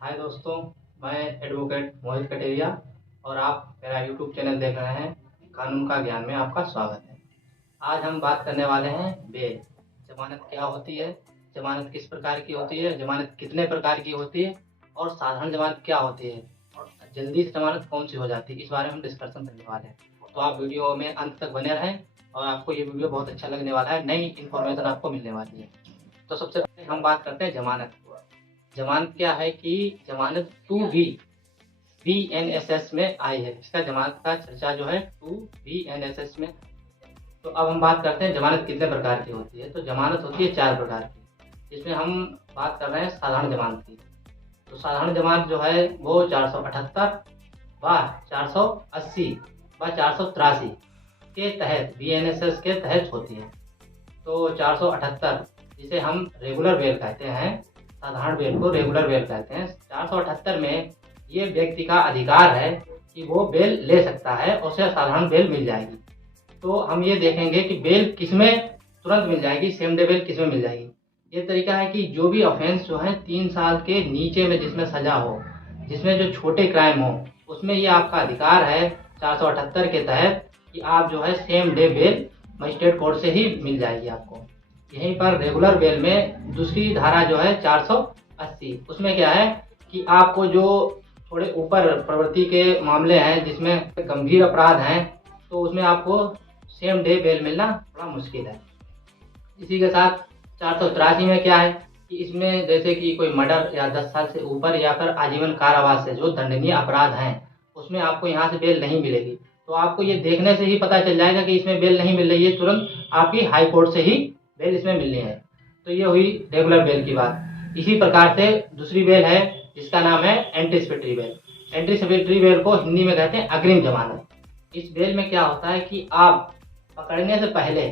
हाय दोस्तों, मैं एडवोकेट मोहित कटेरिया और आप मेरा यूट्यूब चैनल देख रहे हैं। कानून का ज्ञान में आपका स्वागत है। आज हम बात करने वाले हैं बेल। जमानत क्या होती है, जमानत किस प्रकार की होती है, जमानत कितने प्रकार की होती है और साधारण जमानत क्या होती है और जल्दी से जमानत कौन सी हो जाती है, इस बारे में हम डिस्कशन करने वाले हैं। तो आप वीडियो में अंत तक बने रहें और आपको ये वीडियो बहुत अच्छा लगने वाला है, नई इन्फॉर्मेशन आपको मिलने वाली है। तो सबसे पहले हम बात करते हैं जमानत। जमानत क्या है कि जमानत 2B BNSS में आई है। इसका जमानत का चर्चा जो है 2BNSS में। तो अब हम बात करते हैं जमानत कितने प्रकार की होती है। तो जमानत होती है 4 प्रकार की, जिसमें हम बात कर रहे हैं साधारण जमानत की। तो साधारण जमानत जो है वो 478 व 480 व 483 के तहत BNSS के तहत होती है। तो 478 जिसे हम रेगुलर बेल कहते हैं, साधारण बेल को रेगुलर बेल कहते हैं। 478 में ये व्यक्ति का अधिकार है कि वो बेल ले सकता है और उसे साधारण बेल मिल जाएगी। तो हम ये देखेंगे कि बेल किसमें तुरंत मिल जाएगी, सेम डे बेल किसमें मिल जाएगी। ये तरीका है कि जो भी ऑफेंस जो है 3 साल के नीचे में जिसमें सजा हो, जिसमें जो छोटे क्राइम हो, उसमें ये आपका अधिकार है 478 के तहत कि आप जो है same day bail magistrate court से ही मिल जाएगी आपको। यहीं पर रेगुलर बेल में दूसरी धारा जो है 480, उसमें क्या है कि आपको जो थोड़े ऊपर प्रवृत्ति के मामले हैं, जिसमें गंभीर अपराध हैं, तो उसमें आपको सेम डे बेल मिलना थोड़ा मुश्किल है। इसी के साथ 483 में क्या है कि इसमें जैसे कि कोई मर्डर या 10 साल से ऊपर या फिर आजीवन कारावास से जो दंडनीय अपराध हैं, उसमें आपको यहाँ से बेल नहीं मिलेगी। तो आपको ये देखने से ही पता चल जाएगा कि इसमें बेल नहीं मिल रही है, तुरंत आपकी हाई कोर्ट से ही बेल इसमें मिलनी है। तो ये हुई रेगुलर बेल की बात। इसी प्रकार से दूसरी बेल है जिसका नाम है एंटीसिपेटरी बेल। एंटीसिपेटरी बेल को हिंदी में कहते हैं अग्रिम जमानत। इस बेल में क्या होता है कि आप पकड़ने से पहले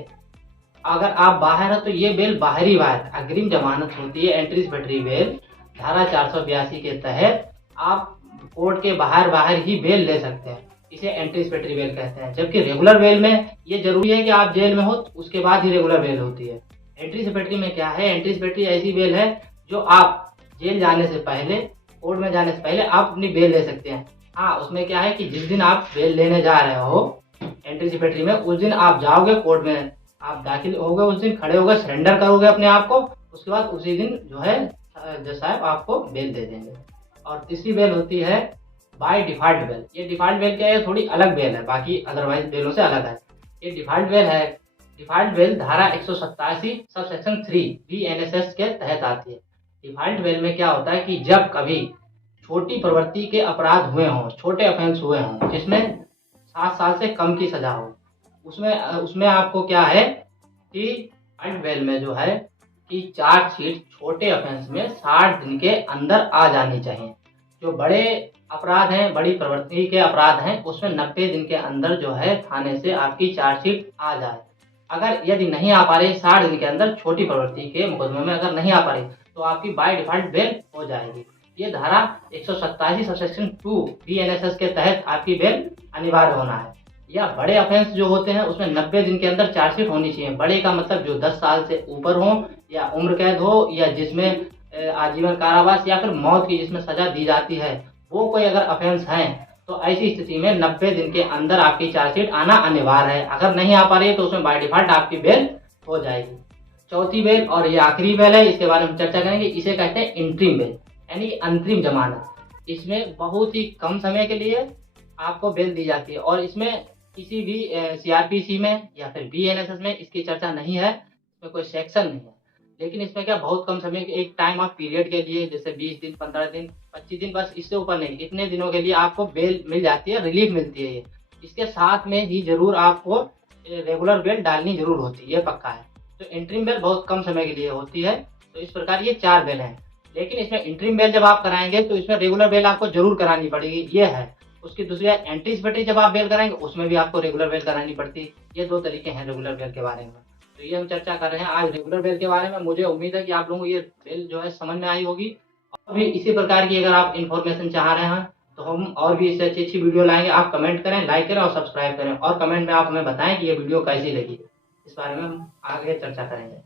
अगर आप बाहर है तो ये बेल बाहरी बाहर अग्रिम जमानत होती है। एंटीसिपेटरी बेल धारा 482 के तहत आप कोर्ट के बाहर बाहर ही बेल ले सकते हैं, इसे एंटीसिपेटरी बेल कहते हैं। जबकि रेगुलर बेल में ये जरूरी है कि आप जेल में हो, उसके बाद ही रेगुलर बेल होती है। एंटीसिपेटरी में क्या है, एंटीसिपेटरी ऐसी बेल है जो आप जेल जाने से पहले, कोर्ट में जाने से पहले आप अपनी बेल ले सकते हैं। हाँ, उसमें क्या है कि जिस दिन आप बेल लेने जा रहे हो एंटीसिपेटरी में, उस दिन आप जाओगे कोर्ट में, आप दाखिल होगे, उस दिन खड़े होगे, सरेंडर करोगे अपने आप को, उसके बाद उसी दिन जो है जज साहब आपको बेल दे देंगे। और तीसरी बेल होती है बाय डिफॉल्ट बेल। ये डिफॉल्ट बेल क्या है, थोड़ी अलग बेल है, बाकी अदरवाइज बेलों से अलग है। ये डिफॉल्ट बेल है। डिफॉल्ट बेल धारा 187 सबसेक्शन 3 BNSS के तहत आती है। डिफॉल्ट बेल में क्या होता है कि जब कभी छोटी प्रवृत्ति के अपराध हुए हों, छोटे ऑफेंस हुए हों, जिसमें 7 साल से कम की सजा हो, उसमें आपको क्या है कि डिफॉल्ट बेल में जो है कि चार्जशीट छोटे ऑफेंस में 60 दिन के अंदर आ जानी चाहिए। जो बड़े अपराध हैं, बड़ी प्रवृत्ति के अपराध हैं, उसमें 90 दिन के अंदर जो है थाने से आपकी चार्जशीट आ जाए। अगर यदि नहीं आ पा रही 60 दिन के अंदर, छोटी प्रवृत्ति के मुकदमे में अगर नहीं आ पा रही, तो आपकी बाय डिफॉल्ट बेल हो जाएगी। ये धारा 187 सबसेक्शन 2 BNSS के तहत आपकी बेल अनिवार्य होना है। या बड़े ऑफेंस जो होते हैं उसमें 90 दिन के अंदर चार्जशीट होनी चाहिए। बड़े का मतलब जो 10 साल से ऊपर हो, या उम्र कैद हो, या जिसमें आजीवन कारावास या फिर मौत की जिसमें सजा दी जाती है, वो कोई अगर ऑफेंस हैं, तो ऐसी स्थिति में 90 दिन के अंदर आपकी चार्जशीट आना अनिवार्य है। अगर नहीं आ पा रही है तो उसमें बाय डिफॉल्ट आपकी बेल हो जाएगी। चौथी बेल और ये आखिरी बेल है, इसके बारे में चर्चा करेंगे। इसे कहते हैं इंटरिम बेल, यानी अंतरिम जमानत। इसमें बहुत ही कम समय के लिए आपको बेल दी जाती है और इसमें किसी भी CRPC में या फिर BNSS में इसकी चर्चा नहीं है, इसमें कोई सेक्शन नहीं है। लेकिन इसमें क्या बहुत कम समय, एक टाइम ऑफ पीरियड के लिए, जैसे 20 दिन, 15 दिन, 25 दिन, बस इससे ऊपर नहीं, इतने दिनों के लिए आपको बेल मिल जाती है, रिलीफ मिलती है। ये इसके साथ में ही जरूर आपको रेगुलर बेल डालनी जरूर होती है, ये पक्का है। तो इंटरिम बेल बहुत कम समय के लिए होती है। तो इस प्रकार ये 4 बेल हैं। लेकिन इसमें इंटरिम बेल जब आप कराएंगे तो इसमें रेगुलर बेल आपको जरूर करानी पड़ेगी, ये है। उसकी दूसरी एंटीसिपेटरी जब आप बेल कराएंगे उसमें भी आपको रेगुलर बेल करानी पड़ती है। ये 2 तरीके हैं रेगुलर बेल के बारे में। तो ये हम चर्चा कर रहे हैं आज रेगुलर बेल के बारे में। मुझे उम्मीद है कि आप लोगों को ये बेल जो है समझ में आई होगी। और भी इसी प्रकार की अगर आप इन्फॉर्मेशन चाह रहे हैं तो हम और भी इससे अच्छी अच्छी वीडियो लाएंगे। आप कमेंट करें, लाइक करें और सब्सक्राइब करें, और कमेंट में आप हमें बताएं कि ये वीडियो कैसी लगी। इस बारे में हम आगे चर्चा करेंगे।